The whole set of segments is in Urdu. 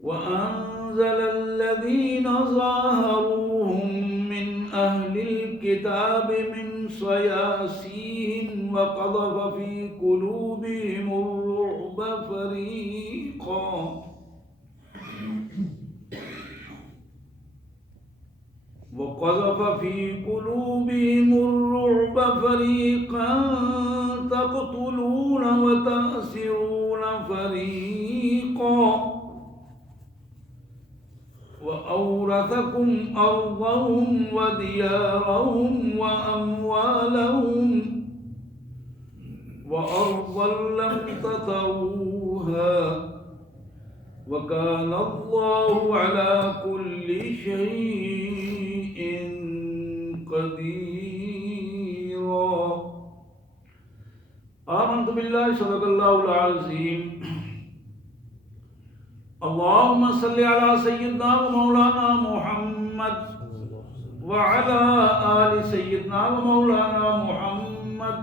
وأنزل الذين ظاهروهم من أهل الكتاب من صياصيهم وقذف في قلوبهم الرعب فريقا تقتلون وتأسرون فريقا وأورثكم أرضهم وديارهم وأموالهم وأرضا لم تطئوها وكان الله على كل شيء قديرا. آمنت بالله صدق الله العظيم. اللهم صل على سيدنا ومولانا محمد وعلى آل سيدنا ومولانا محمد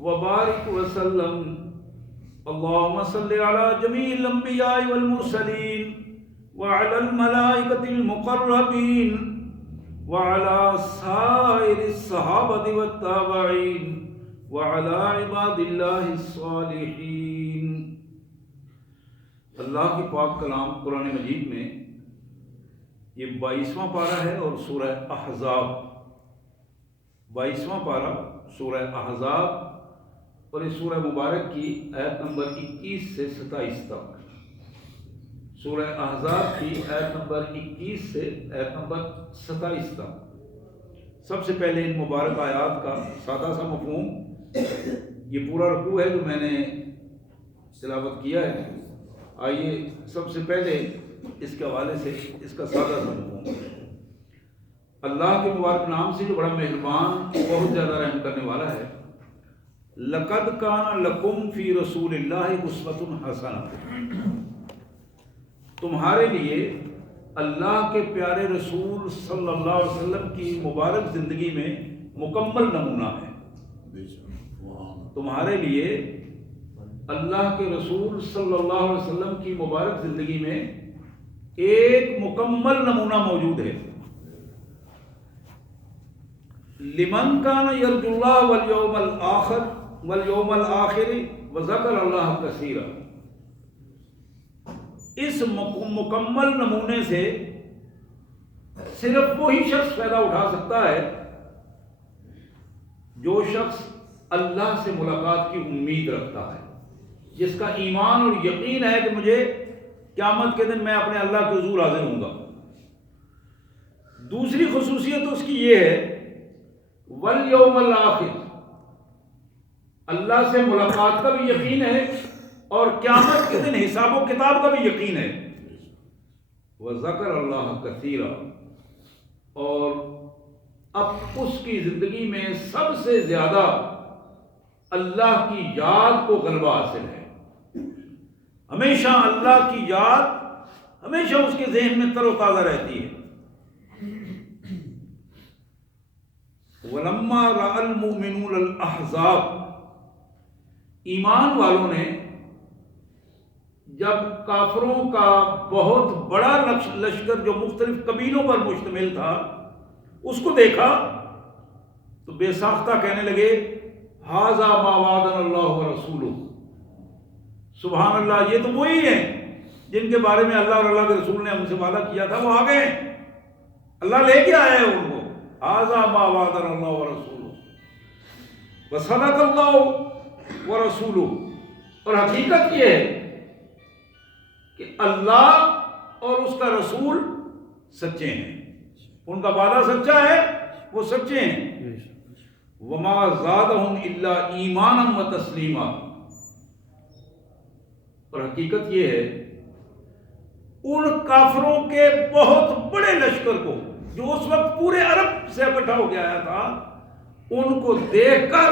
وبارك وسلم. اللهم صل على جميع الأنبياء والمرسلين وعلى الملائكة المقربين وعلى سائر الصحابة والتابعين وعلى عباد الله الصالحين. اللہ کی پاک کلام قرآن مجید میں یہ 22واں پارہ ہے اور سورہ احزاب، 22واں پارہ سورہ احزاب، اور اس سورہ مبارک کی آیت نمبر 21 سے 27 تک. سورہ احزاب کی آیت نمبر 21 سے آیت نمبر 27 تک. سب سے پہلے ان مبارک آیات کا سادہ سا مفہوم، یہ پورا رکوع ہے جو میں نے تلاوت کیا ہے. آئیے سب سے پہلے اس کے حوالے سے اس کا سادہ سا مفہوم. اللہ کے مبارک نام سے جو بڑا مہربان، بہت زیادہ رحم کرنے والا ہے. لقد کان لکم فی رسول اللہ اسوۃ حسنہ، تمہارے لیے اللہ کے پیارے رسول صلی اللہ علیہ وسلم کی مبارک زندگی میں مکمل نمونہ ہے. تمہارے لیے اللہ کے رسول صلی اللہ علیہ وسلم کی مبارک زندگی میں ایک مکمل نمونہ موجود ہے. لمن کان یرجو اللہ والیوم الآخر وذکر اللہ کثیرا. اس مکمل نمونے سے صرف وہی شخص فائدہ اٹھا سکتا ہے جو شخص اللہ سے ملاقات کی امید رکھتا ہے، جس کا ایمان اور یقین ہے کہ مجھے قیامت کے دن میں اپنے اللہ کے حضور حاضر ہوں گا. دوسری خصوصیت اس کی یہ ہے والیوم الآخر، اللہ سے ملاقات کا بھی یقین ہے اور قیامت کے دن حساب و کتاب کا بھی یقین ہے. وذکر اللہ کثیرا، اور اب اس کی زندگی میں سب سے زیادہ اللہ کی یاد کو غلبہ حاصل ہے. ہمیشہ اللہ کی یاد ہمیشہ اس کے ذہن میں تر و تازہ رہتی ہے. وَلَمَّا رَأَى الْمُؤْمِنُونَ الْأَحْزَابَ، ایمان والوں نے جب کافروں کا بہت بڑا لشکر جو مختلف قبیلوں پر مشتمل تھا اس کو دیکھا تو بے ساختہ کہنے لگے ھذا ما وعدنا اللہ ورسولہ. سبحان اللہ، یہ تو وہی ہیں جن کے بارے میں اللہ اور اللہ کے رسول نے ہم سے وعدہ کیا تھا، وہ آ گئے، اللہ لے کے آیا ہے ان کو. ھذا ما وعدنا اللہ ورسولہ وصدق اللہ ورسولہ. اور حقیقت یہ ہے کہ اللہ اور اس کا رسول سچے ہیں، ان کا وعدہ سچا ہے، وہ سچے ہیں. وما زادہم الا ایمانا وتسلیما. اور حقیقت یہ ہے ان کافروں کے بہت بڑے لشکر کو جو اس وقت پورے عرب سے اکٹھا ہو کے آیا تھا، ان کو دیکھ کر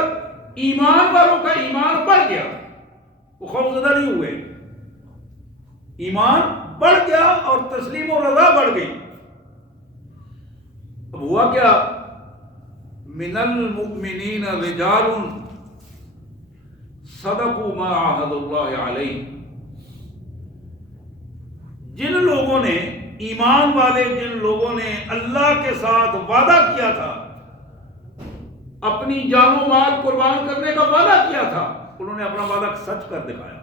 ایمان والوں کا ایمان بڑھ گیا، وہ خوفزدہ نہیں ہوئے، ایمان بڑھ گیا اور تسلیم و رضا بڑھ گئی. اب ہوا کیا؟ من المؤمنین رجال صدقوا ما عاہدوا اللہ علیہ. جن لوگوں نے ایمان والے، جن لوگوں نے اللہ کے ساتھ وعدہ کیا تھا، اپنی جان و مال قربان کرنے کا وعدہ کیا تھا، انہوں نے اپنا وعدہ سچ کر دکھایا،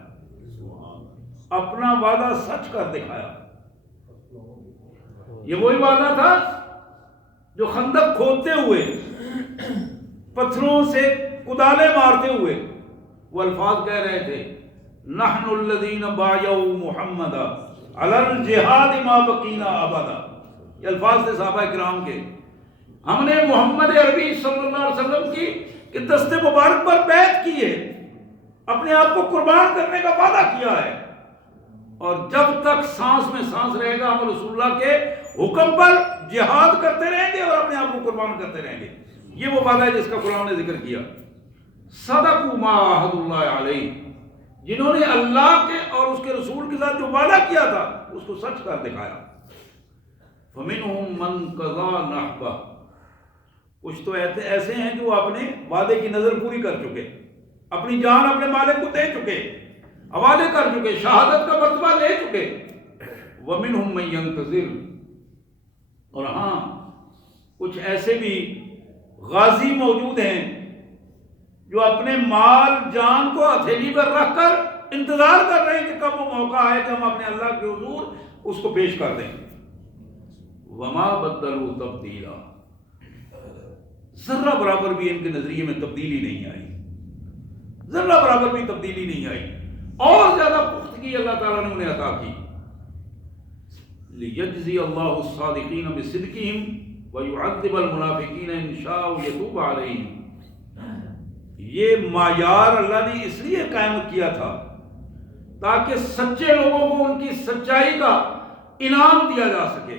اپنا وعدہ سچ کر دکھایا۔ یہ وہی وعدہ تھا جو خندق کھودتے ہوئے، پتھروں سے کدالیں مارتے ہوئے وہ الفاظ کہہ رہے تھے، نحن الذین بایعوا محمدا علی الجہاد ما بقینا ابدا۔ یہ الفاظ تھے صحابہ کرام کے، ہم نے محمد عربی صلی اللہ علیہ وسلم کی کہ دست مبارک پر بیعت کی ہے، اپنے آپ کو قربان کرنے کا وعدہ کیا ہے، اور جب تک سانس میں سانس رہے گا ہم رسول اللہ کے حکم پر جہاد کرتے رہیں گے اور اپنے آپ کو قربان کرتے رہیں گے۔ یہ وہ وعدہ ہے جس کا قرآن نے ذکر کیا۔ صدقوا ما عہد اللہ علیہ، جنہوں نے اللہ کے اور اس کے رسول کے ساتھ جو وعدہ کیا تھا اس کو سچ کر دکھایا۔ فمنہم من قضى نحبہ، کچھ تو ایسے ہیں جو اپنے وعدے کی نظر پوری کر چکے، اپنی جان اپنے مالک کو دے چکے، حوالے کر چکے، شہادت کا مرتبہ لے چکے۔ ومنہم من ينتظر، اور ہاں کچھ ایسے بھی غازی موجود ہیں جو اپنے مال جان کو ہتھیلی پر رکھ کر انتظار کر رہے ہیں کہ کب وہ موقع آئے کہ ہم اپنے اللہ کے حضور اس کو پیش کر دیں۔ وما بدلوا تبدیلا، ذرہ برابر بھی ان کے نظریے میں تبدیلی نہیں آئی، ذرہ برابر بھی تبدیلی نہیں آئی، اور زیادہ پختگی اللہ تعالیٰ نے انہیں عطا کی۔ لِيَجْزِيَ اللَّهُ الصَّادِقِينَ بِصِدْقِهِمْ وَيُعَذِّبَ الْمُنَافِقِينَ إِنْ شَاءَ وَيَتُوبَ عَلَيْهِمْ۔ یہ معیار اللہ نے اس لیے قائم کیا تھا تاکہ سچے لوگوں کو ان کی سچائی کا انعام دیا جا سکے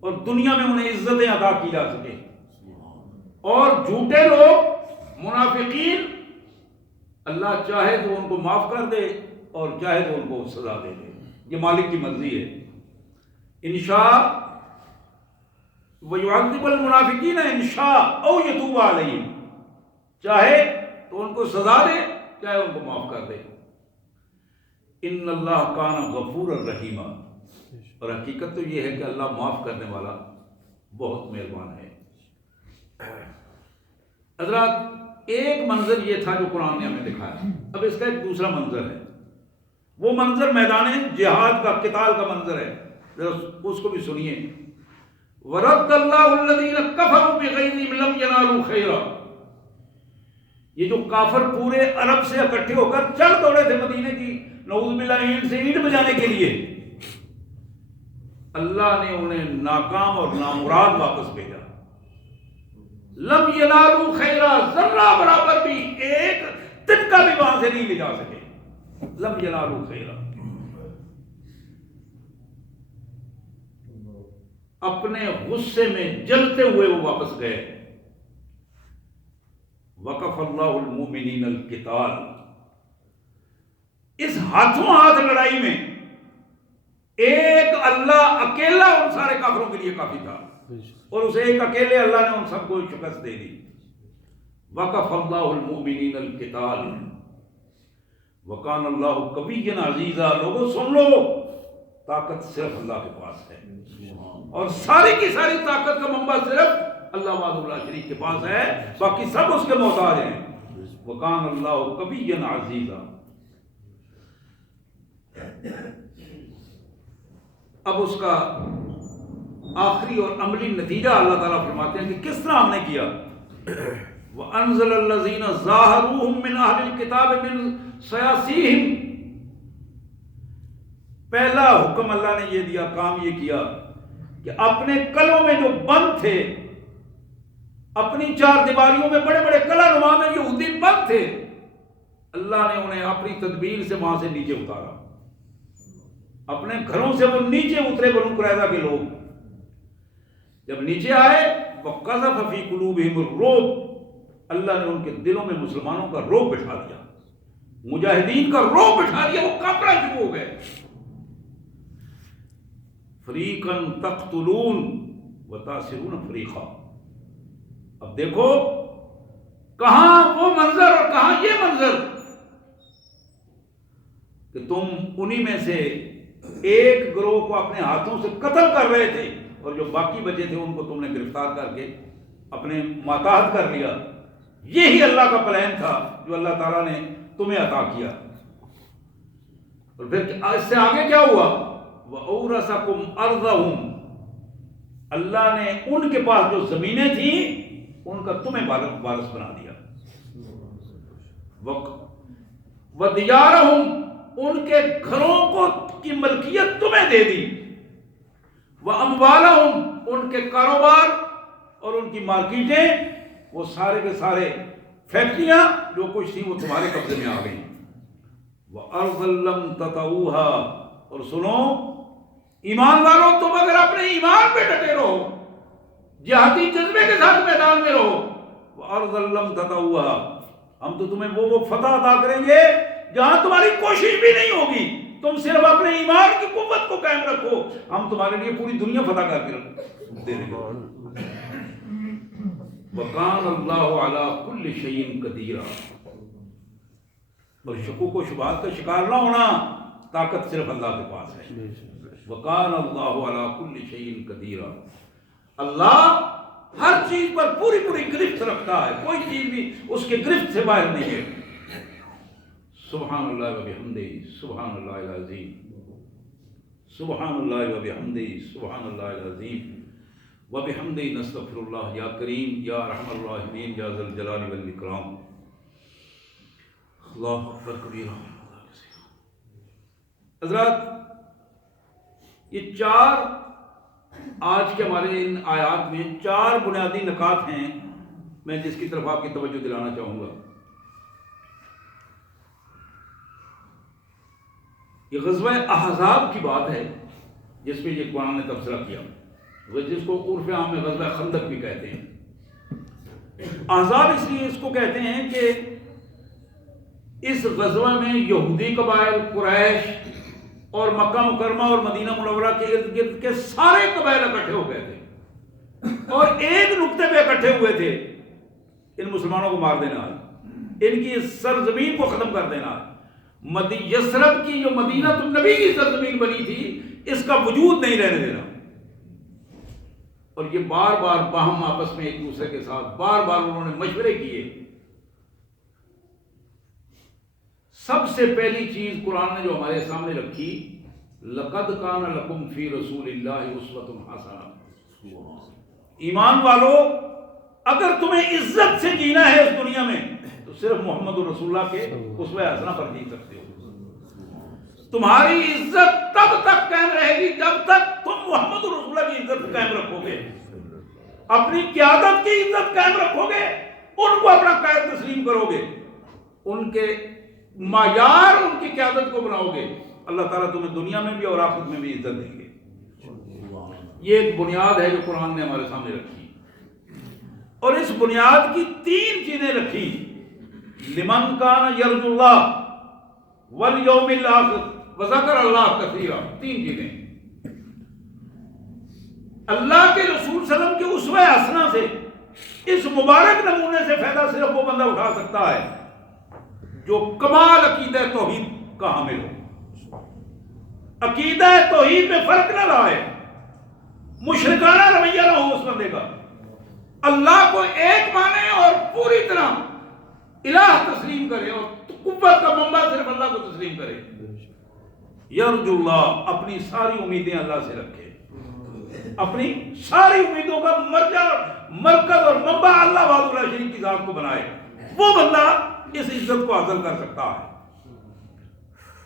اور دنیا میں انہیں عزتیں عطا کی جا سکے، اور جھوٹے لوگ منافقین اللہ چاہے تو ان کو معاف کر دے اور چاہے تو ان کو سزا دے دے، یہ مالک کی مرضی ہے۔ انشاء وَيُعَذِّبَ الْمُنَافِقِينَ انشاء او يَتُوبَ عَلَيْهِمْ، چاہے تو ان کو سزا دے چاہے ان کو معاف کر دے۔ ان اللہ کان غفورا رحیما، اور حقیقت تو یہ ہے کہ اللہ معاف کرنے والا بہت مہربان ہے۔ حضرات، ایک منظر یہ تھا جو قرآن نے ہمیں دکھایا، اب اس کا ایک دوسرا منظر ہے، وہ منظر میدان جہاد کا، قتال کا منظر ہے، ذرا اس کو بھی سنیے۔ وَرَدَّ اللَّهُ الَّذِينَ كَفَرُوا بِغَيْظِهِمْ لَمْ يَنَالُوا خَيْرًا، یہ جو کافر پورے عرب سے اکٹھے ہو کر چل دوڑے تھے مدینے کی نعوذ باللہ اینٹ سے اینٹ بجانے کے لیے، اللہ نے انہیں ناکام اور نامراد واپس بھیجا۔ لم ینالوا خیرا، ذرہ برابر بھی ایک تنکا بھی وہاں سے نہیں لے جا سکے۔ لم ینالوا خیرا، اپنے غصے میں جلتے ہوئے وہ واپس گئے۔ وقف اللہ المؤمنین القتال، اس ہاتھوں ہاتھ لڑائی میں ایک اللہ اکیلا ان سارے کافروں کے لیے کافی تھا، اور اسے ایک اکیلے اللہ نے ان سب کو شکست دے دی۔ وقف اللہ المؤمنین القتال وکان اللہ قویا عزیزا، لوگوں سن لو، طاقت صرف اللہ کے پاس ہے، اور ساری کی ساری طاقت کا منبع صرف اللہ وحدہ لا شریک کے پاس ہے، باقی سب اس کے محتاج ہیں۔ وکان اللہ قویا عزیزا۔ اب اس کا آخری اور عملی نتیجہ اللہ تعالیٰ فرماتے ہیں کہ کس طرح ہم نے کیا۔ وَأَنزَلَ الَّذِينَ ظَاهَرُوهُم مِّنْ أَهْلِ الْكِتَابِ مِنْ صَيَاصِيهِمْ، پہلا حکم اللہ نے یہ دیا، کام یہ کیا کہ اپنے قلعوں میں جو بند تھے، اپنی چار دیواریوں میں بڑے بڑے قلعہ نما میں یہودی بند تھے، اللہ نے انہیں اپنی تدبیر سے وہاں سے نیچے اتارا، اپنے گھروں سے وہ نیچے اترے۔ بنو قریظہ کے لوگ جب نیچے آئے، وَقَذَفَ فِي قُلُوبِهِمُ الرُّعْبَ، اللہ نے ان کے دلوں میں مسلمانوں کا رعب بٹھا دیا، مجاہدین کا رعب بٹھا دیا، وہ کانپنا شروع ہو گئے۔ فَرِيقًا تَقْتُلُونَ وَتَأْسِرُونَ فَرِيقًا، اب دیکھو کہاں وہ منظر اور کہاں یہ منظر کہ تم انہی میں سے ایک گروہ کو اپنے ہاتھوں سے قتل کر رہے تھے اور جو باقی بچے تھے ان کو تم نے گرفتار کر کے اپنے ماتحت کر لیا. یہی اللہ کا پلان تھا جو اللہ تعالیٰ نے تمہیں عطا کیا. اور پھر اس سے آگے کیا ہوا؟ وَأَوْرَثَكُمْ أَرْضَهُمْ، اللہ نے ان کے پاس جو زمینیں تھیں ان کا تمہیں وارث بنا دیا. وَدِيَارَهُمْ، ان کے گھروں کو کی ملکیت تمہیں دے دی. وَأَمْوَالَهُمْ، ان کے کاروبار اور ان کی مارکیٹیں، وہ سارے کے سارے فیکٹریاں جو کچھ تھی وہ تمہارے قبضے میں آ گئی. وَأَرْضًا لَّمْ تَطَئُوهَا، اور سنو ایمان والوں، تم اگر اپنے ایمان پہ ڈٹے رہو، جہادی جذبے کے ساتھ میدان میں رہو، وَأَرْضًا لَّمْ تَطَئُوهَا، ہم تو تمہیں وہ فتح عطا کریں گے جہاں تمہاری کوشش بھی نہیں ہوگی. تم صرف اپنے ایمان کی قوت کو قائم رکھو، ہم تمہارے لیے پوری دنیا فتح کر کے دے دیں گے. وَكَانَ اللَّهُ عَلَىٰ كُلِّ شَيْءٍ قَدِيرًا، اور شکوک و شبہات کا شکار نہ ہونا، طاقت صرف اللہ کے پاس ہے. وَكَانَ اللَّهُ عَلَىٰ كُلِّ شَيْءٍ قَدِيرًا، اللہ ہر چیز پر پوری گرفت رکھتا ہے، کوئی چیز بھی اس کے گرفت سے باہر نہیں ہے. سبحان اللہ و بحمدہ، سبحان اللہ العظیم، سبحان اللہ و بحمدہ، سبحان اللہ العظیم، و بحمدہ نستغفر اللہ، یا کریم یا ارحم الراحمین یا ذا الجلال والاکرام. اللہ اکبر کبیرہ. حضرات، یہ چار آج کے ہمارے ان آیات میں چار بنیادی نکات ہیں میں جس کی طرف آپ کی توجہ دلانا چاہوں گا. یہ غزوہ احزاب کی بات ہے جس پہ یہ قرآن نے تبصرہ کیا، جس کو عرف عام میں غزوہ خندق بھی کہتے ہیں. احزاب اس لیے اس کو کہتے ہیں کہ اس غزوہ میں یہودی قبائل، قریش اور مکہ مکرمہ اور مدینہ منورہ کے ارد گرد کے سارے قبائل اکٹھے ہو گئے تھے اور ایک نقطے پہ اکٹھے ہوئے تھے، ان مسلمانوں کو مار دینا ہے، ان کی سرزمین کو ختم کر دینا ہے. یثرب کی جو مدینہ النبی کی سرزمین بنی تھی اس کا وجود نہیں رہنے دینا. اور یہ بار بار باہم آپس میں ایک دوسرے کے ساتھ بار بار انہوں نے مشورے کیے. سب سے پہلی چیز قرآن نے جو ہمارے سامنے رکھی، لَقَدْ كَانَ لَكُمْ فِي رَسُولِ اللَّهِ أُسْوَةٌ حَسَنَةٌ، ایمان والو اگر تمہیں عزت سے جینا ہے اس دنیا میں تو صرف محمد رسول اللہ کے اسوہ حسنہ پر جی سکتے ہو. تمہاری عزت تب تک قائم رہے گی جب تک تم محمد رسول اللہ کی عزت قائم رکھو گے، اپنی قیادت کی عزت قائم رکھو گے، ان کو اپنا قائد تسلیم کرو گے، ان کے معیار ان کی قیادت کو بناؤ گے، اللہ تعالیٰ تمہیں دنیا میں بھی اور آخرت میں بھی عزت دیں گے. یہ ایک بنیاد ہے جو قرآن نے ہمارے سامنے رکھی، اور اس بنیاد کی تین چیزیں رکھی. لمن کان یرجو اللہ والیوم الآخر وذکر اللہ کثیرا، تین چیزیں. اللہ کے رسول صلی اللہ علیہ وسلم کے اسوہ حسنہ سے، اس مبارک نمونے سے فائدہ صرف وہ بندہ اٹھا سکتا ہے جو کمال عقیدہ توحید کا حامل ہو، عقیدہ توحید میں فرق نہ لائے، مشرکانہ رویہ نہ ہو اس بندے کا، اللہ کو ایک مانے اور پوری طرح الہ تسلیم کرے اور قوت کا منبع صرف اللہ کو تسلیم کرے. یرجو اللہ، اپنی ساری امیدیں اللہ سے رکھے، اپنی ساری امیدوں کا مرکز اور منبع اللہ وحدہ لا شریک کی ذات کو بنائے، وہ بندہ اس عزت کو حاصل کر سکتا ہے.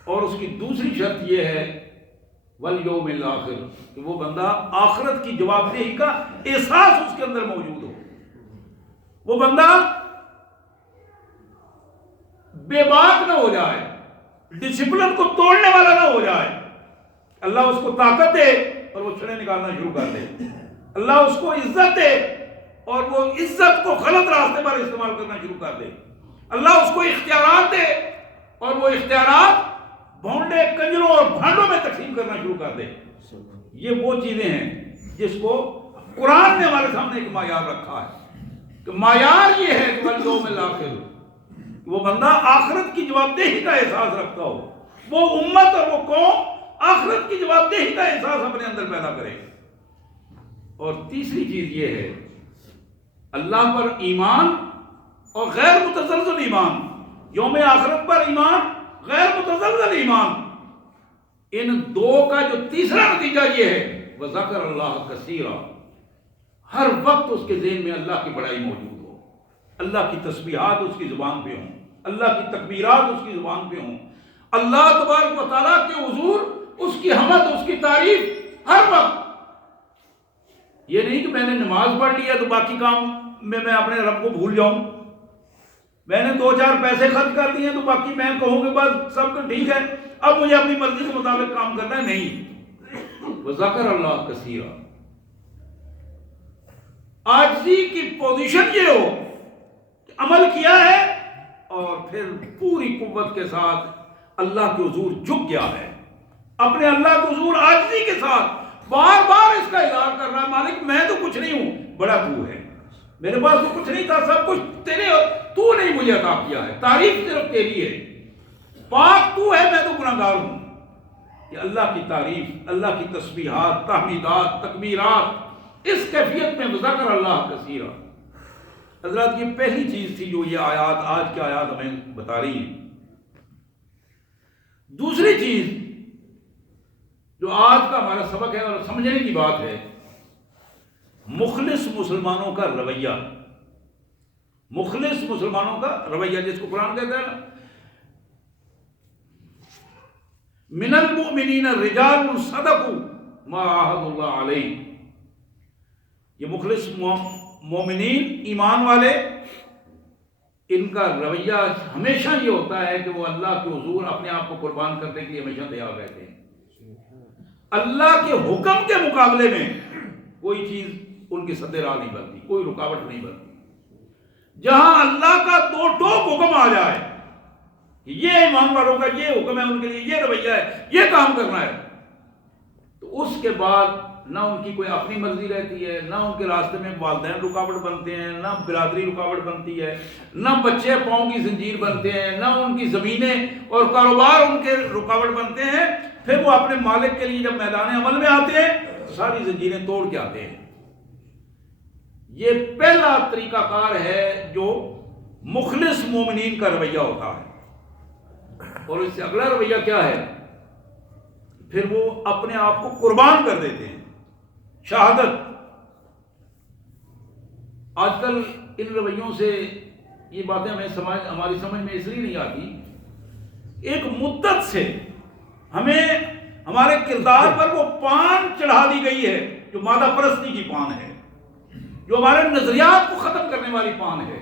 اور اس کی دوسری شرط یہ ہے والیوم الآخر، کہ وہ بندہ آخرت کی جواب دہی کا احساس اس کے اندر موجود ہو، وہ بندہ بے باک نہ ہو جائے، ڈسپلن کو توڑنے والا نہ ہو جائے. اللہ اس کو طاقت دے اور وہ چھڑے نکالنا شروع کر دے، اللہ اس کو عزت دے اور وہ عزت کو غلط راستے پر استعمال کرنا شروع کر دے، اللہ اس کو اختیارات دے اور وہ اختیارات بھونڈے، کنجروں اور بھانڈوں میں تقسیم کرنا شروع کر دے. یہ وہ چیزیں ہیں جس کو قرآن نے ہمارے سامنے ایک معیار رکھا ہے کہ معیار یہ ہے کہ والیوم الآخر، وہ بندہ آخرت کی جواب دہی کا احساس رکھتا ہو، وہ امت اور وہ قوم آخرت کی جواب دہی کا احساس اپنے اندر پیدا کرے. اور تیسری چیز یہ ہے اللہ پر ایمان اور غیر متزلزل ایمان، یوم آخرت پر ایمان، غیر متزلزل ایمان. ان دو کا جو تیسرا نتیجہ یہ ہے وذکر اللہ کثیرا، ہر وقت اس کے ذہن میں اللہ کی بڑائی موجود ہو، اللہ کی تسبیحات اس کی زبان پہ ہوں، اللہ کی تکبیرات اس کی زبان پہ ہوں، اللہ تبارک و تعالیٰ کے حضور اس کی حمد، اس کی تعریف ہر وقت. یہ نہیں کہ میں نے نماز پڑھ لی ہے تو باقی کام میں اپنے رب کو بھول جاؤں، میں نے 2-4 پیسے خرچ کر دیے تو باقی میں کہوں کہ بس سب تو ٹھیک ہے، اب مجھے اپنی مرضی کے مطابق کام کرنا ہے. نہیں، وذکر اللہ کثیرا. عاجزی کی پوزیشن یہ ہو کہ عمل کیا ہے اور پھر پوری قوت کے ساتھ اللہ کے حضور جھک گیا ہے، اپنے اللہ کے حضور عاجزی کے ساتھ بار بار اس کا اظہار کر رہا ہے، مالک میں تو کچھ نہیں ہوں، بڑا تو ہے، میرے پاس تو کچھ نہیں تھا، سب کچھ تیرے، تو نہیں مجھے عطا کیا ہے، تعریف صرف تیری ہے، پاک تو ہے، میں تو گناہگار ہوں. کہ اللہ کی تعریف، اللہ کی تسبیحات، تحمیدات، تکبیرات، اس کیفیت میں وذکر اللہ کثیرا. حضرات یہ پہلی چیز تھی جو یہ آیات، آج کی آیات ہمیں بتا رہی ہیں. دوسری چیز جو آج کا ہمارا سبق ہے اور سمجھنے کی بات ہے، مخلص مسلمانوں کا رویہ. مخلص مسلمانوں کا رویہ جس کو قرآن کہتا ہے نا، من المؤمنین رجال صدقوا ما عاہدوا اللہ علیہ. یہ مخلص مومنین، ایمان والے، ان کا رویہ ہمیشہ یہ ہوتا ہے کہ وہ اللہ کے حضور اپنے آپ کو قربان کرنے کے لیے ہمیشہ تیار رہتے ہیں. اللہ کے حکم کے مقابلے میں کوئی چیز ان کی سد راہ نہیں بنتی، کوئی رکاوٹ نہیں بنتی. جہاں اللہ کا دو ٹوک حکم آ جائے کہ یہ ایمان والوں کا یہ حکم ہے، ان کے لیے یہ رویہ ہے، یہ کام کرنا ہے، تو اس کے بعد نہ ان کی کوئی اپنی مرضی رہتی ہے، نہ ان کے راستے میں والدین رکاوٹ بنتے ہیں، نہ برادری رکاوٹ بنتی ہے، نہ بچے پاؤں کی زنجیر بنتے ہیں، نہ ان کی زمینیں اور کاروبار ان کے رکاوٹ بنتے ہیں. پھر وہ اپنے مالک کے لیے جب میدان عمل میں آتے ہیں ساری زنجیریں توڑ کے آتے ہیں. یہ پہلا طریقہ کار ہے جو مخلص مومنین کا رویہ ہوتا ہے. اور اس سے اگلا رویہ کیا ہے؟ پھر وہ اپنے آپ کو قربان کر دیتے ہیں. شہادت. آج کل ان رویوں سے یہ باتیں ہماری سمجھ میں اس لیے نہیں آتی. ایک مدت سے ہمیں ہمارے کردار پر وہ پان چڑھا دی گئی ہے جو مادہ پرستی کی پان ہے، جو ہمارے نظریات کو ختم کرنے والی پان ہے.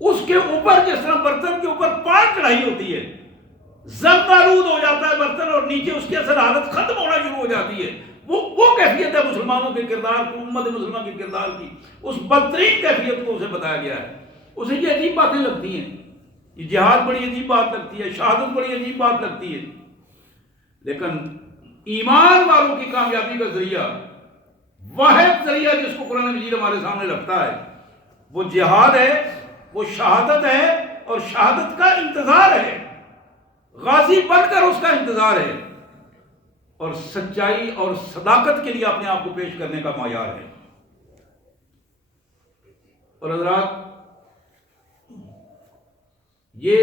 اس کے اوپر جس طرح برتن کے اوپر پان چڑھائی ہوتی ہے، زنگ آلود ہو جاتا ہے برتن اور نیچے اس کی اصل حالت ختم ہونا شروع ہو جاتی ہے. وہ کیفیت ہے مسلمانوں کے کردار کی، امت مسلمہ کے کردار کی. اس بدترین کیفیت کو اسے بتایا گیا ہے. اسے یہ عجیب باتیں لگتی ہیں، یہ جہاد بڑی عجیب بات لگتی ہے، شہادت بڑی عجیب بات لگتی ہے، لیکن ایمان والوں کی کامیابی کا ذریعہ، واحد ذریعہ جس کو قرآن مجید ہمارے سامنے رکھتا ہے، وہ جہاد ہے، وہ شہادت ہے، اور شہادت کا انتظار ہے، غازی بن کر اس کا انتظار ہے، اور سچائی اور صداقت کے لیے اپنے آپ کو پیش کرنے کا معیار ہے. اور حضرات یہ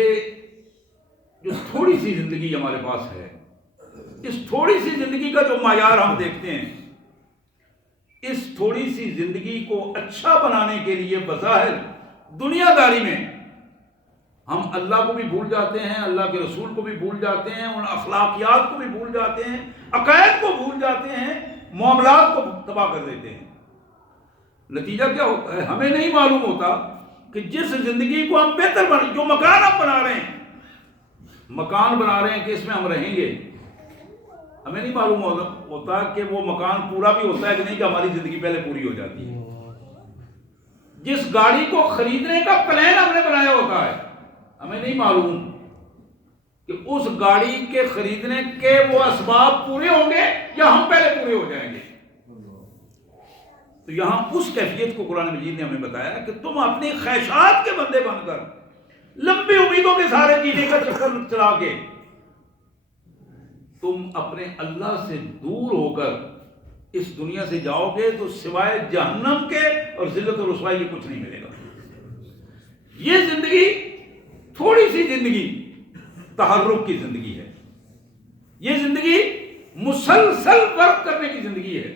جو تھوڑی سی زندگی ہمارے پاس ہے، اس تھوڑی سی زندگی کا جو معیار ہم دیکھتے ہیں، اس تھوڑی سی زندگی کو اچھا بنانے کے لیے بظاہر دنیا داری میں ہم اللہ کو بھی بھول جاتے ہیں، اللہ کے رسول کو بھی بھول جاتے ہیں، ان اخلاقیات کو بھی بھول جاتے ہیں، عقائد کو بھول جاتے ہیں، معاملات کو تباہ کر دیتے ہیں. نتیجہ کیا ہوتا ہے؟ ہمیں نہیں معلوم ہوتا کہ جس زندگی کو ہم بہتر بنا، جو مکان ہم بنا رہے ہیں، مکان بنا رہے ہیں کہ اس میں ہم رہیں گے، ہمیں نہیں معلوم ہوتا کہ وہ مکان پورا بھی ہوتا ہے کہ نہیں، کہ ہماری زندگی پہلے پوری ہو جاتی ہے. جس گاڑی کو خریدنے کا پلان ہم نے بنایا ہوتا ہے، ہمیں نہیں معلوم کہ اس گاڑی کے خریدنے کے وہ اسباب پورے ہوں گے یا ہم پہلے پورے ہو جائیں گے. تو یہاں اس کیفیت کو قرآن مجید نے ہمیں بتایا کہ تم اپنی خواہشات کے بندے بن کر لمبی امیدوں کے سارے جینے کا چکر چلا کے تم اپنے اللہ سے دور ہو کر اس دنیا سے جاؤ گے تو سوائے جہنم کے اور ذلت و رسوائی کے کچھ نہیں ملے گا. یہ زندگی تھوڑی سی زندگی تحرک کی زندگی ہے. یہ زندگی مسلسل ورک کرنے کی زندگی ہے.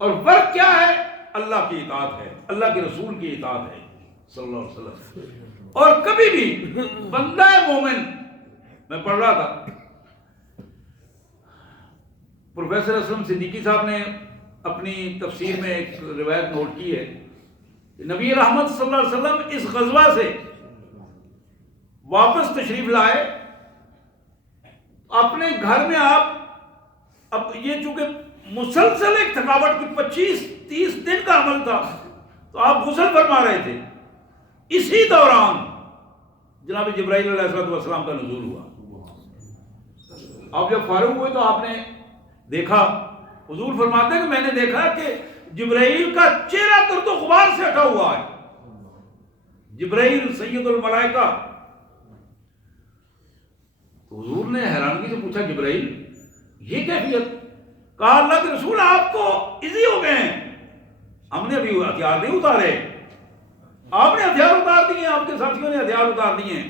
اور ورک کیا ہے؟ اللہ کی اطاعت ہے, اللہ کے رسول کی اطاعت ہے صلی اللہ علیہ وسلم. اور کبھی بھی بندہ مومن, میں پڑھ رہا تھا پروفیسر اسلم صدیقی صاحب نے اپنی تفسیر میں ایک روایت نوٹ کی ہے کہ نبی رحمت صلی اللہ علیہ وسلم اس غزوہ سے واپس تشریف لائے. اپنے گھر میں آپ, اب یہ چونکہ مسلسل ایک تھکاوٹ کی 25-30 دن کا عمل تھا, تو آپ غسل فرما رہے تھے. اسی دوران جناب جبرائیل علیہ السلام کا نزول ہوا. آپ جب فارغ ہوئے تو آپ نے دیکھا, حضور فرماتے ہیں کہ میں نے دیکھا کہ جبرائیل کا چہرہ گرد و غبار سے ہٹا ہوا ہے. جبرائیل سید الملائکہ. حضور نے حیرانگی سے پوچھا جبرائیل یہ کیفیت؟ کہا اللہ کے رسول آپ تو ایزی ہو گئے ہیں, ہم نے ابھی ہتھیار نہیں اتارے, آپ نے ہتھیار اتار دیے ہیں, آپ کے ساتھیوں نے ہتھیار اتار دیے ہیں,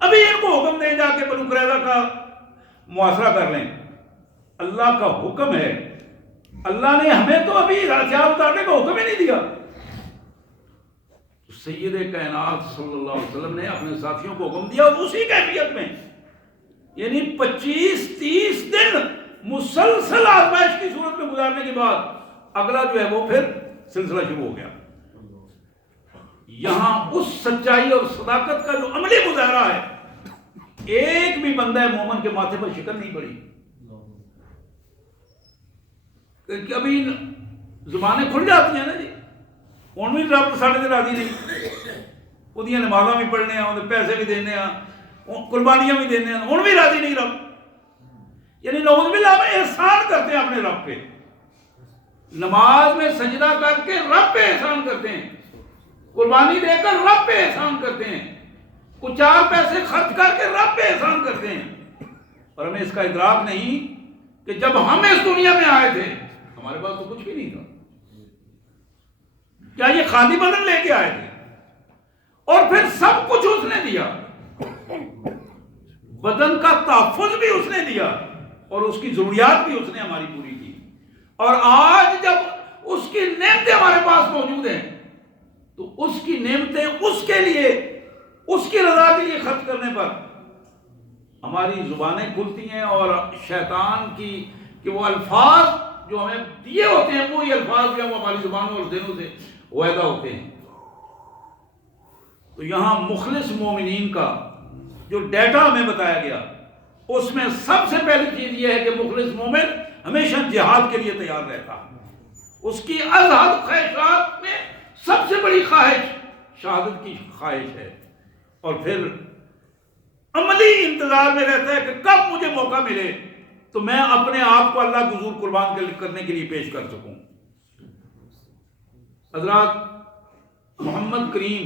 ابھی ان کو حکم دیں جا کے بنو قریظہ کا محاصرہ کر لیں. اللہ کا حکم ہے, اللہ نے ہمیں تو ابھی ہتھیار اتارنے کا حکم ہی نہیں دیا. سید کائنات صلی اللہ علیہ وسلم نے اپنے ساتھیوں کو حکم دیا, اور اسی کیفیت میں یعنی 25-30 دن مسلسل آزمائش کی صورت میں گزارنے کے بعد اگلا جو ہے وہ پھر سلسلہ شروع ہو گیا. یہاں اس سچائی اور صداقت کا جو عملی مظاہرہ ہے, ایک بھی بندہ مومن کے ماتھے پر شکن نہیں پڑی. کہ ابھی زبانیں کھل جاتی ہیں نا جی, ان بھی رب ساڑھے سے راضی نہیں, وہ نمازاں بھی پڑھنے ہیں, پیسے بھی دینے ہیں, قربانیاں بھی دینے ہیں, ان بھی راضی نہیں رب. یعنی نعوذ باللہ ہم احسان کرتے ہیں اپنے رب پہ, نماز میں سجدہ کر کے رب پہ احسان کرتے ہیں, قربانی دے کر رب پہ احسان کرتے ہیں, کچھ 4 پیسے خرچ کر کے رب پہ احسان کرتے ہیں. اور ہمیں اس کا ادراک نہیں کہ جب ہم اس دنیا میں آئے تھے ہمارے پاس تو کچھ بھی نہیں تھا. کیا یہ خالی بدن لے کے آئے تھے؟ اور پھر سب کچھ اس نے دیا, بدن کا تحفظ بھی اس نے دیا, اور اس کی ضروریات بھی اس نے ہماری پوری کی. اور آج جب اس کی نعمتیں ہمارے پاس موجود ہیں تو اس کی نعمتیں اس کے لیے, اس کی رضا کے لیے خرچ کرنے پر ہماری زبانیں کھلتی ہیں, اور شیطان کی کہ وہ الفاظ جو ہمیں دیے ہوتے ہیں وہی الفاظ جو ہیں وہ ہماری زبانوں اور ذہنوں سے وعدہ ہوتے ہیں. تو یہاں مخلص مومنین کا جو ڈیٹا ہمیں بتایا گیا, اس میں سب سے پہلی چیز یہ ہے کہ مخلص مومن ہمیشہ جہاد کے لیے تیار رہتا. اس کی ازحد خواہشات میں سب سے بڑی خواہش شہادت کی خواہش ہے, اور پھر عملی انتظار میں رہتا ہے کہ کب مجھے موقع ملے تو میں اپنے آپ کو اللہ کے حضور قربان کرنے کے لیے پیش کر سکوں. حضرات, محمد کریم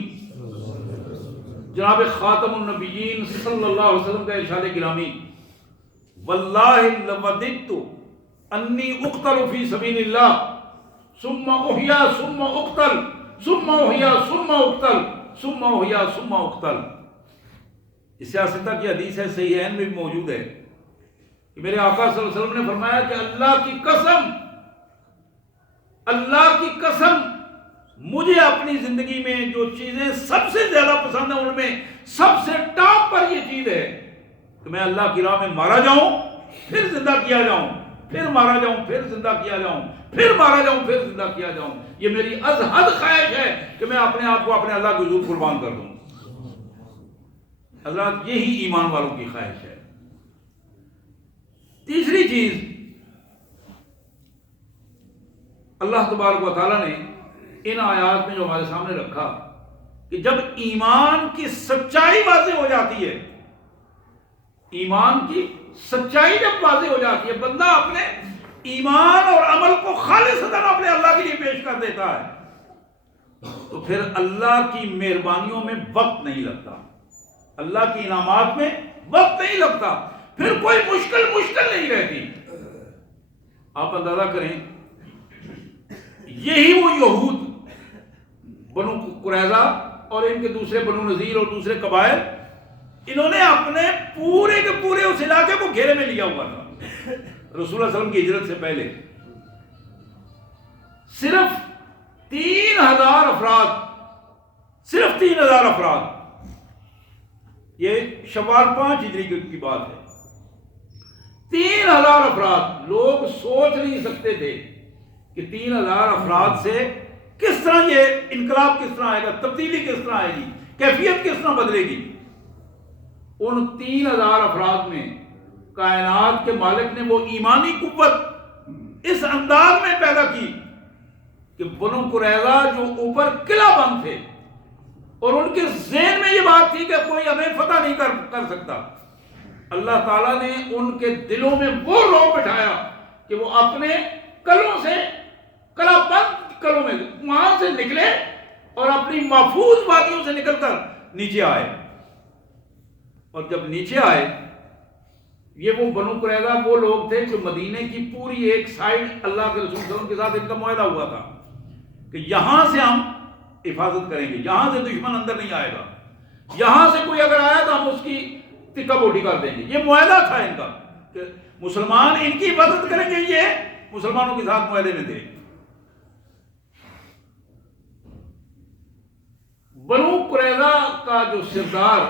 جناب خاتم النبیین صلی اللہ علیہ وسلم کا ارشاد گرامی, واللہ لوددت انی اقتل فی سبیل اللہ ثم احیا ثم اقتل ثم احیا ثم اقتل ثم احیا ثم اقتل. اس سیاستہ کی حدیث ہے, صحیحین میں بھی موجود ہے کہ میرے آقا صلی اللہ علیہ وسلم نے فرمایا کہ اللہ کی قسم مجھے اپنی زندگی میں جو چیزیں سب سے زیادہ پسند ہیں ان میں سب سے ٹاپ پر یہ چیز ہے کہ میں اللہ کی راہ میں مارا جاؤں, پھر زندہ کیا جاؤں, پھر مارا جاؤں, پھر زندہ کیا جاؤں, پھر مارا جاؤں, پھر زندہ کیا جاؤں. یہ میری ازحد خواہش ہے کہ میں اپنے آپ کو اپنے اللہ کے حضور قربان کر دوں. حضرات, یہی ایمان والوں کی خواہش ہے. تیسری چیز اللہ تبارک و تعالیٰ نے ان آیات میں جو ہمارے سامنے رکھا کہ جب ایمان کی سچائی واضح ہو جاتی ہے, ایمان کی سچائی جب واضح ہو جاتی ہے, بندہ اپنے ایمان اور عمل کو خالصتاً اپنے اللہ کے لیے پیش کر دیتا ہے, تو پھر اللہ کی مہربانیوں میں وقت نہیں لگتا, اللہ کی انعامات میں وقت نہیں لگتا. پھر کوئی مشکل نہیں رہتی. آپ اندازہ کریں یہی وہ یہود بنو قریظہ اور ان کے دوسرے بنو نذیر اور دوسرے قبائل انہوں نے اپنے پورے کے پورے اس علاقے کو گھیرے میں لیا ہوا تھا. رسول اللہ صلی اللہ علیہ وسلم کی ہجرت سے پہلے صرف 3000 افراد، صرف 3000 افراد، یہ شوال 5 ہجری کی بات ہے. 3000 افراد. لوگ سوچ نہیں سکتے تھے کہ 3000 افراد سے کس طرح یہ انقلاب کس طرح آئے گا، تبدیلی کس طرح آئے گی، کیفیت کس طرح بدلے گی. ان 3000 افراد میں کائنات کے مالک نے وہ ایمانی قوت اس انداز میں پیدا کی کہ بنو قریظہ جو اوپر قلعہ بند تھے اور ان کے ذہن میں یہ بات تھی کہ کوئی ہمیں فتح نہیں کر سکتا، اللہ تعالیٰ نے ان کے دلوں میں وہ رعب بٹھایا کہ وہ اپنے قلعوں سے، قلعہ بند قلعوں میں وہاں سے نکلے اور اپنی محفوظ وادیوں سے نکل کر نیچے آئے. اور جب نیچے آئے، یہ وہ بنو قریظہ وہ لوگ تھے جو مدینے کی پوری ایک سائڈ اللہ کے رسول صلی اللہ علیہ وسلم کے ساتھ ان کا معاہدہ ہوا تھا کہ یہاں سے ہم حفاظت کریں گے، یہاں سے دشمن اندر نہیں آئے گا، یہاں سے کوئی اگر آیا تو ہم اس کی ٹکا بوٹی کر دیں گے. یہ معاہدہ تھا ان کا کہ مسلمان ان کی حفاظت کریں گے. یہ مسلمانوں کے ساتھ معاہدے میں تھے. بنو قریظہ کا جو سردار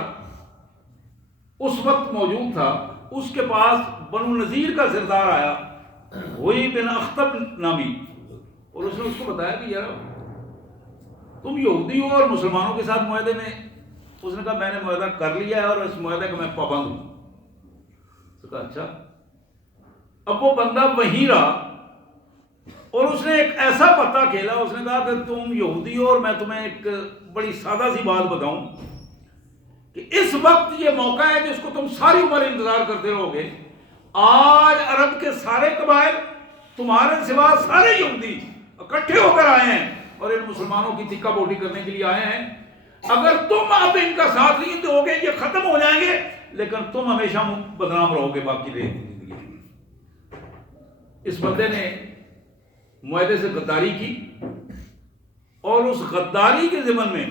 اس وقت موجود تھا، اس کے پاس بنو نذیر کا سردار آیا، ہوئی بن اخطب نامی، اور اس نے اس کو بتایا کہ یار تم یہودی ہو اور مسلمانوں کے ساتھ معاہدے میں. اس نے کہا میں نے معاہدہ کر لیا ہے اور اس معاہدے کا میں پابند ہوں. اس نے کہا اچھا. اب وہ بندہ وہیں رہا اور اس نے ایک ایسا پتہ کھیلا. اس نے کہا کہ تم یہودی ہو اور میں تمہیں ایک بڑی سادہ سی بات بتاؤں کہ اس وقت یہ موقع ہے جس کو تم ساری عمر انتظار کرتے رہو گے. آج عرب کے سارے قبائل تمہارے سوا سارے یہودی اکٹھے ہو کر آئے ہیں اور ان مسلمانوں کی تکا بوٹی کرنے کے لیے آئے ہیں. اگر تم اب ان کا ساتھ نہیں دو گے یہ ختم ہو جائیں گے، لیکن تم ہمیشہ بدنام رہو گے باقی زندگی. اس بندے نے معاہدے سے غداری کی اور اس غداری کے ضمن میں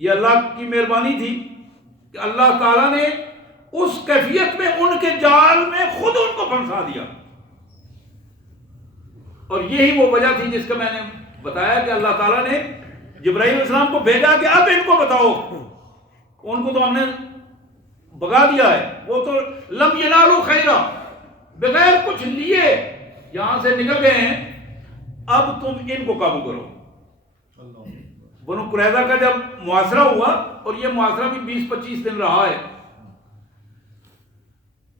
یہ اللہ کی مہربانی تھی کہ اللہ تعالیٰ نے اس کیفیت میں ان کے جال میں خود ان کو پھنسا دیا. اور یہی وہ وجہ تھی جس کا میں نے بتایا کہ اللہ تعالیٰ نے جبرائیل علیہ السلام کو بھیجا کہ اب ان کو بتاؤ. ان کو تو ہم نے بگا دیا ہے، وہ تو لم ینالوا خیرا، بغیر کچھ لیے یہاں سے نکل گئے ہیں، اب تم ان کو قابو کرو. بنو قریظہ کا جب محاصرہ ہوا، اور یہ محاصرہ بھی 20-25 دن رہا ہے،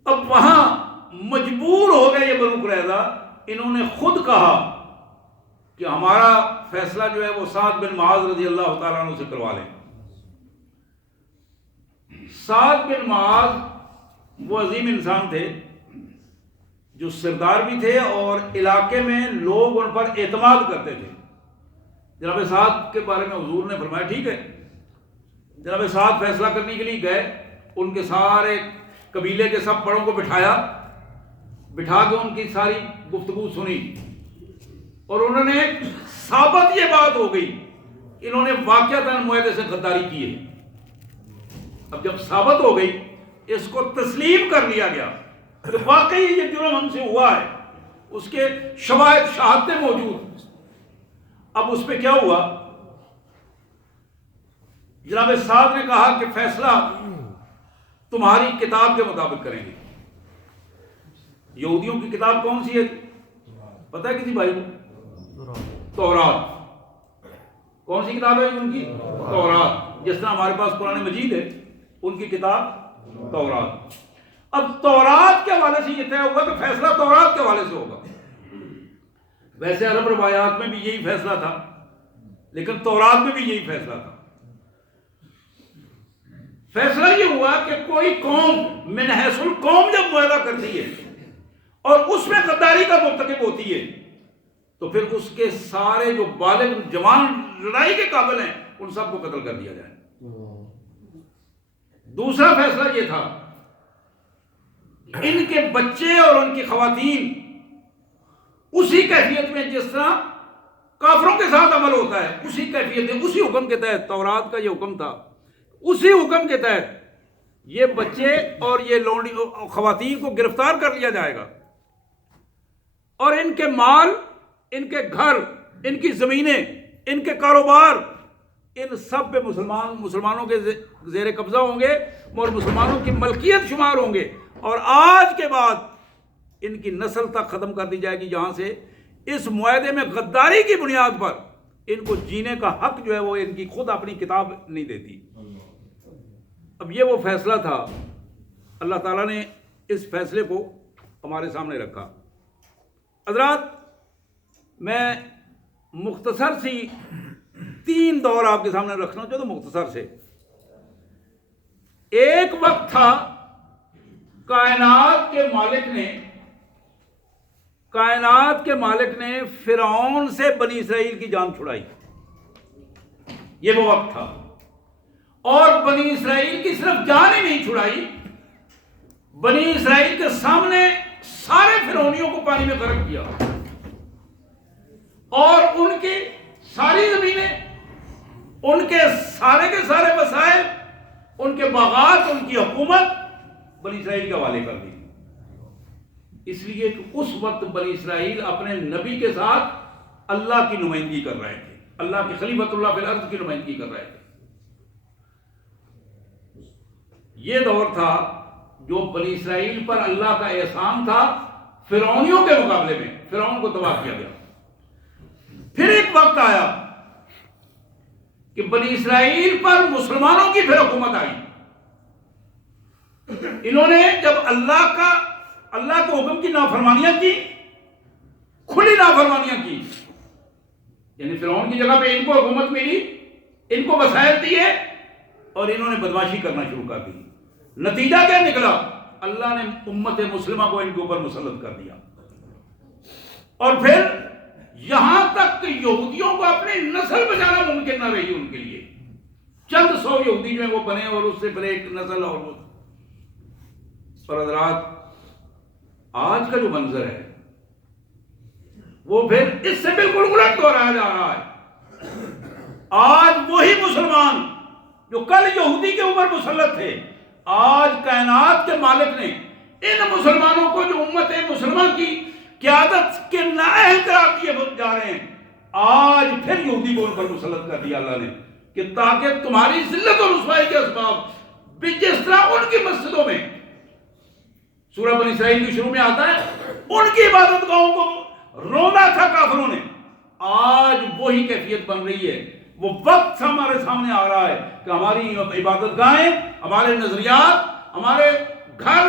اب وہاں مجبور ہو گئے یہ بنو قریظہ. انہوں نے خود کہا کہ ہمارا فیصلہ جو ہے وہ سعد بن معاذ رضی اللہ تعالیٰ عنہ سے کروا لیں. سعد بن معاذ وہ عظیم انسان تھے جو سردار بھی تھے اور علاقے میں لوگ ان پر اعتماد کرتے تھے. جناب سعد کے بارے میں حضور نے فرمایا ٹھیک ہے. جناب سعد فیصلہ کرنے کے لیے گئے، ان کے سارے قبیلے کے سب بڑوں کو بٹھا کے ان کی ساری گفتگو سنی، اور انہوں نے ثابت یہ بات ہو گئی انہوں نے واقعتاً معاہدے سے غداری کی ہے. اب جب ثابت ہو گئی، اس کو تسلیم کر لیا گیا کہ واقعی یہ جرم ہم سے ہوا ہے، اس کے شواہد شہادتیں موجود. اب اس پہ کیا ہوا؟ جناب سعد نے کہا کہ فیصلہ تمہاری کتاب کے مطابق کریں گے. یہودیوں کی کتاب کون سی ہے پتہ ہے کسی بھائی کو؟ تورات. کون سی کتاب ہے ان کی؟ تورات. جس طرح ہمارے پاس قرآن مجید ہے، ان کی کتاب تورات. اب تورات کے حوالے سے یہ طے ہوا کہ فیصلہ تورات کے حوالے سے ہوگا. ویسے عرب روایات میں بھی یہی فیصلہ تھا، لیکن تورات میں بھی یہی فیصلہ تھا. فیصلہ یہ ہوا کہ کوئی قوم من حیث القوم جب معاہدہ کرتی ہے اور اس میں غداری کا مرتکب ہوتی ہے تو پھر اس کے سارے جو بالغ جوان لڑائی کے قابل ہیں ان سب کو قتل کر دیا جائے. دوسرا فیصلہ یہ تھا ان کے بچے اور ان کی خواتین اسی کیفیت میں جس طرح کافروں کے ساتھ عمل ہوتا ہے، اسی کیفیت میں، اسی حکم کے تحت، تورات کا یہ حکم تھا، اسی حکم کے تحت یہ بچے اور یہ لونڈی خواتین کو گرفتار کر لیا جائے گا، اور ان کے مال، ان کے گھر، ان کی زمینیں، ان کے کاروبار، ان سب پہ مسلمانوں کے زیر قبضہ ہوں گے اور مسلمانوں کی ملکیت شمار ہوں گے، اور آج کے بعد ان کی نسل تک ختم کر دی جائے گی، جہاں سے اس معاہدے میں غداری کی بنیاد پر ان کو جینے کا حق جو ہے وہ ان کی خود اپنی کتاب نہیں دیتی۔ اب یہ وہ فیصلہ تھا، اللہ تعالیٰ نے اس فیصلے کو ہمارے سامنے رکھا۔ حضرات، میں مختصر سی 3 دور آپ کے سامنے رکھنا چاہتا ہوں، مختصر سے۔ ایک وقت تھا کائنات کے مالک نے فرعون سے بنی اسرائیل کی جان چھڑائی، یہ وہ وقت تھا، اور بنی اسرائیل کی صرف جان ہی نہیں چھڑائی، بنی اسرائیل کے سامنے سارے فرعونیوں کو پانی میں غرق کیا، اور ان کی ساری زمینیں، ان کے سارے وسائل، ان کے باغات، ان کی حکومت بنی اسرائیل کے حوالے کر دی، اس لیے کہ اس وقت بنی اسرائیل اپنے نبی کے ساتھ اللہ کی نمائندگی کر رہے تھے، اللہ کی خلیفۃ اللہ فی الارض کی نمائندگی کر رہے تھے۔ یہ دور تھا جو بنی اسرائیل پر اللہ کا احسان تھا فرعونیوں کے مقابلے میں، فرعون کو تباہ کیا گیا۔ پھر ایک وقت آیا کہ بنی اسرائیل پر مسلمانوں کی پھر حکومت آئی، انہوں نے جب اللہ کے حکم کی نافرمانیاں کی، کھلی نافرمانیاں کی، یعنی فرعون کی جگہ پہ ان کو حکومت ملی، ان کو وسائل دیے، اور انہوں نے بدماشی کرنا شروع کر دی۔ نتیجہ کیا نکلا؟ اللہ نے امت مسلمہ کو ان کے اوپر مسلط کر دیا، اور پھر یہاں تک کہ یہودیوں کو اپنی نسل بچانا ممکن نہ رہی ان کے لیے، چند 100 یہودی جو ہیں وہ بنے، اور اس سے پھر ایک نسل اور حضرات، آج کا جو منظر ہے وہ پھر اس سے بالکل الٹ دہرایا جا رہا ہے۔ آج وہی مسلمان جو کل یہودی کے اوپر مسلط تھے، آج کائنات کے مالک نے ان مسلمانوں کو جو امت مسلمہ کی قیادت کے نااہل قرار دیے جا رہے ہیں، آج پھر یہودی کو ان پر مسلط کر دیا اللہ نے، کہ تاکہ تمہاری ذلت اور رسوائی کے اسباب بھی جس طرح ان کی مسجدوں میں، سورہ بنی اسرائیل کی شروع میں آتا ہے، ان کی عبادت گاہوں کو رونا تھا کافروں نے، آج وہی کیفیت بن رہی ہے۔ وہ وقت ہمارے سامنے آ رہا ہے کہ ہماری عبادت گاہیں، ہمارے نظریات، ہمارے گھر